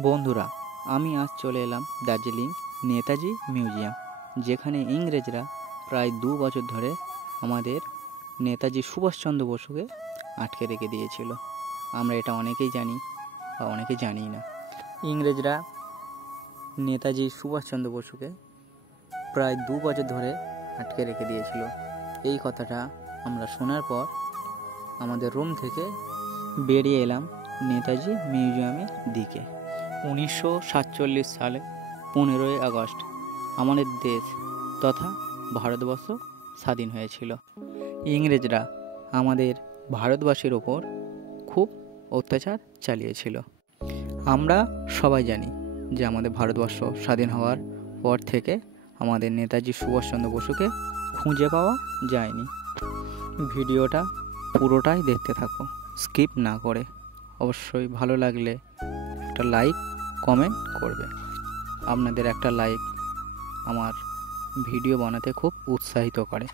বন্ধুরা, আমি আজ চলে এলাম দার্জিলিং নেতাজি মিউজিয়াম, যেখানে ইংরেজরা প্রায় 2 বছর ধরে আমাদের নেতাজি সুভাষচন্দ্র বসুকে আটকে রেখে দিয়েছিল। আমরা এটা অনেকেই জানি বা অনেকে জানি না। ইংরেজরা নেতাজি সুভাষচন্দ্র বসুকে প্রায় 2 বছর ধরে আটকে রেখে দিয়েছিল। এই কথাটা আমরা শোনার পর আমাদের রুম থেকে বেরিয়ে এলাম নেতাজি মিউজিয়ামের দিকে। 1947 সালে 15ই আগস্ট আমাদের দেশ তথা ভারতবর্ষ স্বাধীন হয়েছিল। ইংরেজরা আমাদের ভারতবাসীর ওপর খুব অত্যাচার চালিয়েছিল। আমরা সবাই জানি যে আমাদের ভারতবর্ষ স্বাধীন হওয়ার পর থেকে আমাদের নেতাজি সুভাষচন্দ্র বসুকে খুঁজে পাওয়া যায়নি। ভিডিওটা পুরোটাই দেখতে থাকো, স্কিপ না করে। অবশ্যই ভালো লাগলে একটা লাইক কমেন্ট করবে। আপনাদের একটা লাইক আমার ভিডিও বানাতে খুব উৎসাহিত করে।